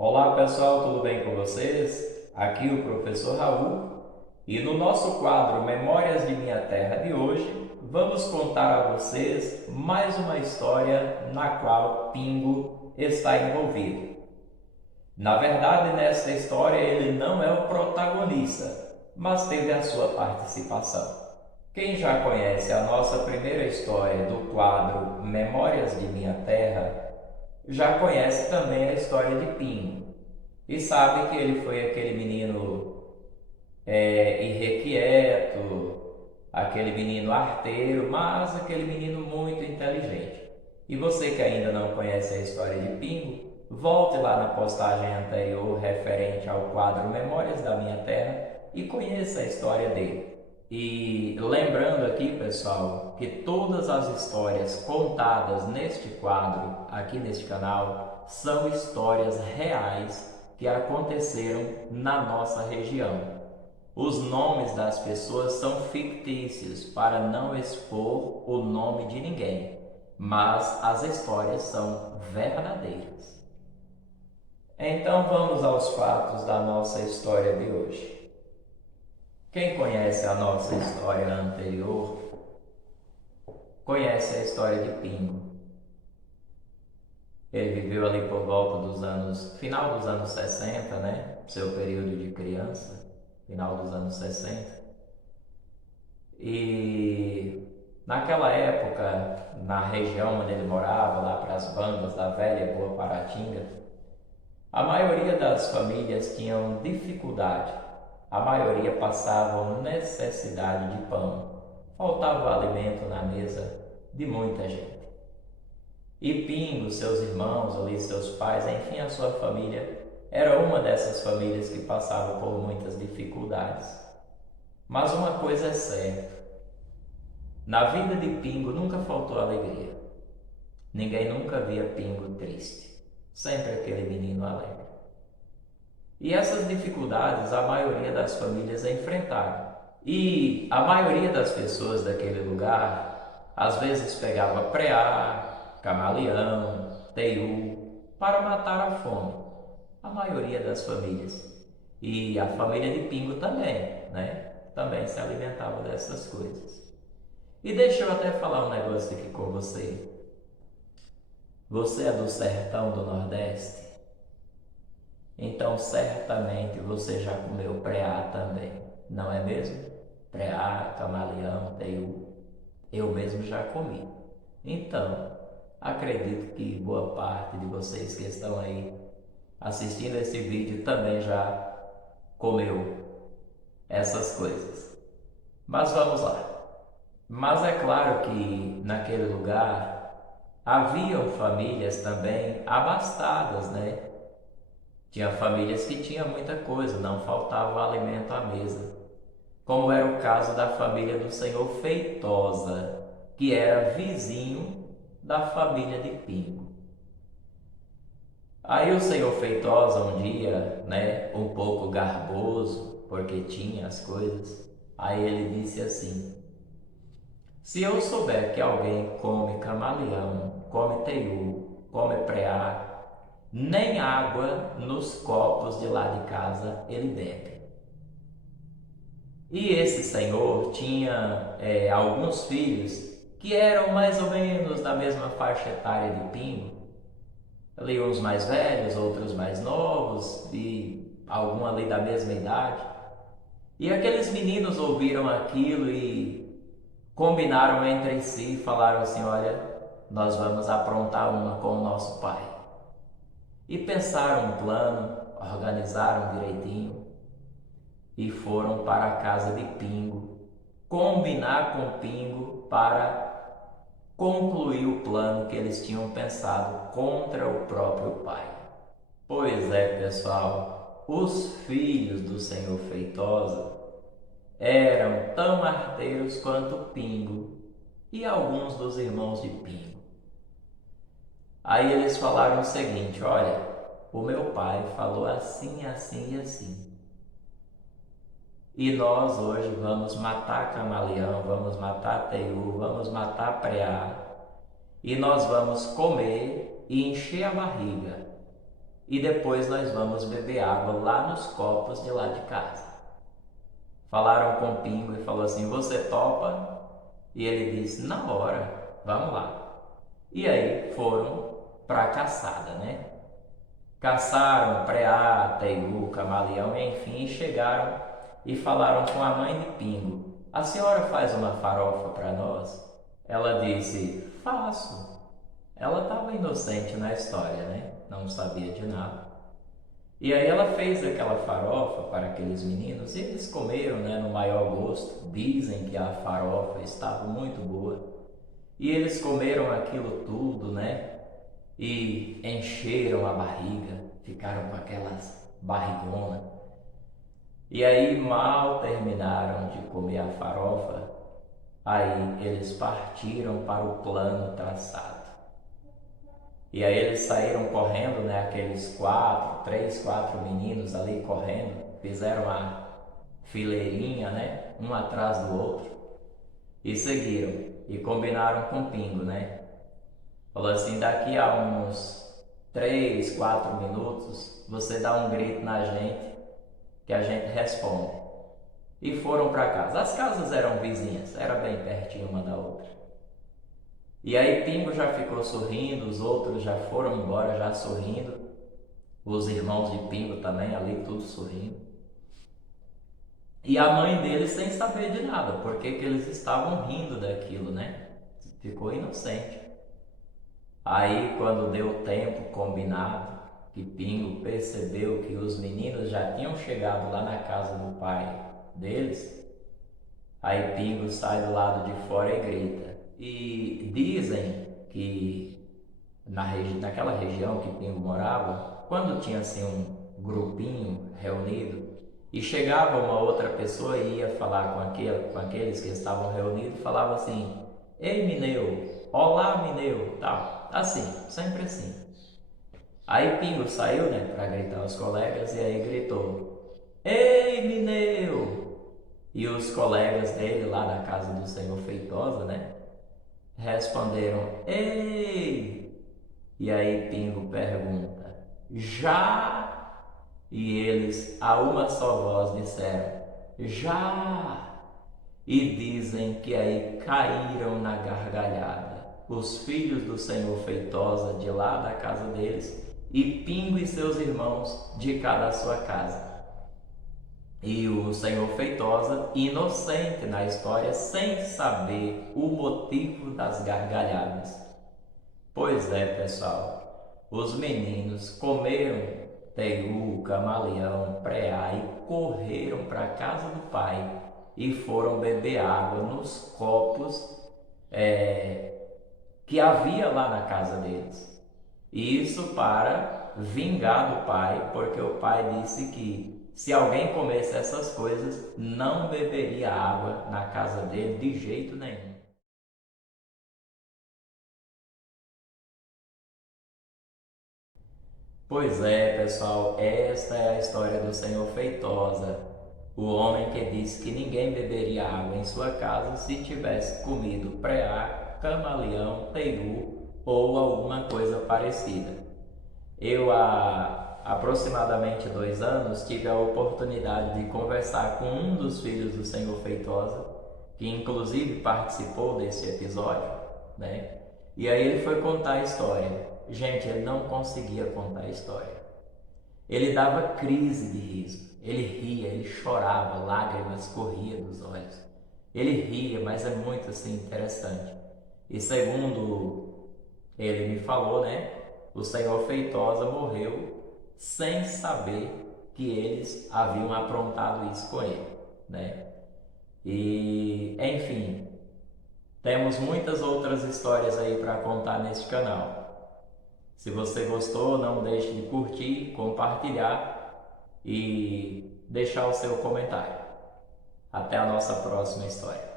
Olá pessoal, tudo bem com vocês? Aqui o professor Raul e no nosso quadro Memórias de Minha Terra de hoje vamos contar a vocês mais uma história na qual Pingo está envolvido. Na verdade, nesta história ele não é o protagonista, mas teve a sua participação. Quem já conhece a nossa primeira história do quadro Memórias de Minha Terra já conhece também a história de Pingo e sabe que ele foi aquele menino irrequieto, aquele menino arteiro, mas aquele menino muito inteligente. E você que ainda não conhece a história de Pingo, volte lá na postagem anterior referente ao quadro Memórias da Minha Terra e conheça a história dele. E lembrando aqui, pessoal, que todas as histórias contadas neste quadro, aqui neste canal, são histórias reais que aconteceram na nossa região. Os nomes das pessoas são fictícios para não expor o nome de ninguém, mas as histórias são verdadeiras. Então vamos aos fatos da nossa história de hoje. Quem conhece a nossa história anterior conhece a história de Pingo. Ele viveu ali por volta dos final dos anos 60, né? Seu período de criança, final dos anos 60. E naquela época, na região onde ele morava, lá para as bandas da velha Boa Paratinga, a maioria das famílias tinham dificuldade, a maioria passavam necessidade de pão, faltava alimento na mesa de muita gente. E Pingo, seus irmãos ali, seus pais, enfim, a sua família, era uma dessas famílias que passava por muitas dificuldades. Mas uma coisa é certa, na vida de Pingo nunca faltou alegria. Ninguém nunca via Pingo triste. Sempre aquele menino alegre. E essas dificuldades a maioria das famílias enfrentaram. E a maioria das pessoas daquele lugar às vezes pegava preá, camaleão, teiu para matar a fome. A maioria das famílias. E a família de Pingo também, né? Também se alimentava dessas coisas. E deixa eu até falar um negócio aqui com você. Você é do sertão do Nordeste? Então certamente você já comeu preá também, não é mesmo? Preá, camaleão, teiu, eu mesmo já comi. Então, acredito que boa parte de vocês que estão aí assistindo esse vídeo também já comeu essas coisas. Mas vamos lá. Mas é claro que naquele lugar haviam famílias também abastadas, né? Tinha famílias que tinham muita coisa, não faltava alimento à mesa. Como era o caso da família do senhor Feitosa, que era vizinho da família de Pingo. Aí o senhor Feitosa um dia, né, um pouco garboso, porque tinha as coisas, aí ele disse assim: se eu souber que alguém come camaleão, come teiu, come preá, nem água nos copos de lá de casa ele bebe. E esse senhor tinha alguns filhos que eram mais ou menos da mesma faixa etária de Pingo. Ali uns mais velhos, outros mais novos e algum ali da mesma idade. E aqueles meninos ouviram aquilo e combinaram entre si e falaram assim: olha, nós vamos aprontar uma com o nosso pai. E pensaram um plano, organizaram direitinho e foram para a casa de Pingo, combinar com Pingo para concluir o plano que eles tinham pensado contra o próprio pai. Pois é, pessoal, os filhos do senhor Feitosa eram tão arteiros quanto Pingo e alguns dos irmãos de Pingo. Aí eles falaram o seguinte: olha, o meu pai falou assim, assim e assim. E nós hoje vamos matar camaleão, vamos matar teiu, vamos matar preá. E nós vamos comer e encher a barriga. e depois nós vamos beber água lá nos copos de lá de casa. Falaram com o Pingo e falou assim: você topa? E ele disse: na hora, vamos lá. E aí foram para a caçada, né? Caçaram preá, teiu, camaleão, enfim, chegaram e falaram com a mãe de Pingo: a senhora faz uma farofa para nós? Ela disse: faço. Ela estava inocente na história, né? Não sabia de nada. E aí ela fez aquela farofa para aqueles meninos e eles comeram, né, no maior gosto. Dizem que a farofa estava muito boa. E eles comeram aquilo tudo, né? E encheram a barriga, ficaram com aquelas barrigonas. E aí mal terminaram de comer a farofa, aí eles partiram para o plano traçado. E aí eles saíram correndo, né? Aqueles três, quatro meninos ali correndo, fizeram a fileirinha, né? Um atrás do outro e seguiram e combinaram com o Pingo, né? Falou assim: daqui a uns 3, 4 minutos você dá um grito na gente que a gente responde. E foram para casa. As casas eram vizinhas, era bem pertinho uma da outra. E aí Pingo já ficou sorrindo, os outros já foram embora já sorrindo, os irmãos de Pingo também ali tudo sorrindo. E a mãe deles sem saber de nada, porque que eles estavam rindo daquilo, né? Ficou inocente. Aí quando deu tempo combinado, que Pingo percebeu que os meninos já tinham chegado lá na casa do pai deles, aí Pingo sai do lado de fora e grita. E dizem que naquela região que Pingo morava, quando tinha assim um grupinho reunido e chegava uma outra pessoa e ia falar com aqueles que estavam reunidos, falava assim: ei Mineu, olá Mineu, tal, assim, sempre assim. Aí Pingo saiu, né, para gritar aos colegas e aí gritou: ei Mineu! E os colegas dele lá da casa do Senhor Feitosa, né, responderam: ei! E aí Pingo pergunta: já? E eles a uma só voz disseram: já! E dizem que aí caíram na gargalhada os filhos do Senhor Feitosa de lá da casa deles e Pingo e seus irmãos de cada sua casa. E o Senhor Feitosa, inocente na história, sem saber o motivo das gargalhadas. Pois é, pessoal, os meninos comeram teiu, camaleão, preá e correram para a casa do pai e foram beber água nos copos que havia lá na casa deles. Isso para vingar do pai, porque o pai disse que se alguém comesse essas coisas, não beberia água na casa dele de jeito nenhum. Pois é, pessoal, esta é a história do Senhor Feitosa, o homem que disse que ninguém beberia água em sua casa se tivesse comido preá, camaleão, teiu ou alguma coisa parecida. Eu, há aproximadamente 2 anos, tive a oportunidade de conversar com um dos filhos do Senhor Feitosa, que inclusive participou desse episódio, né? E aí ele foi contar a história. Gente, ele não conseguia contar a história. Ele dava crise de riso. Ele ria, ele chorava, lágrimas corriam dos olhos. Ele ria, mas é muito assim interessante. E segundo ele me falou, né? O Senhor Feitosa morreu sem saber que eles haviam aprontado isso com ele, né? E, enfim, temos muitas outras histórias aí para contar neste canal. Se você gostou, não deixe de curtir, compartilhar e deixar o seu comentário. Até a nossa próxima história.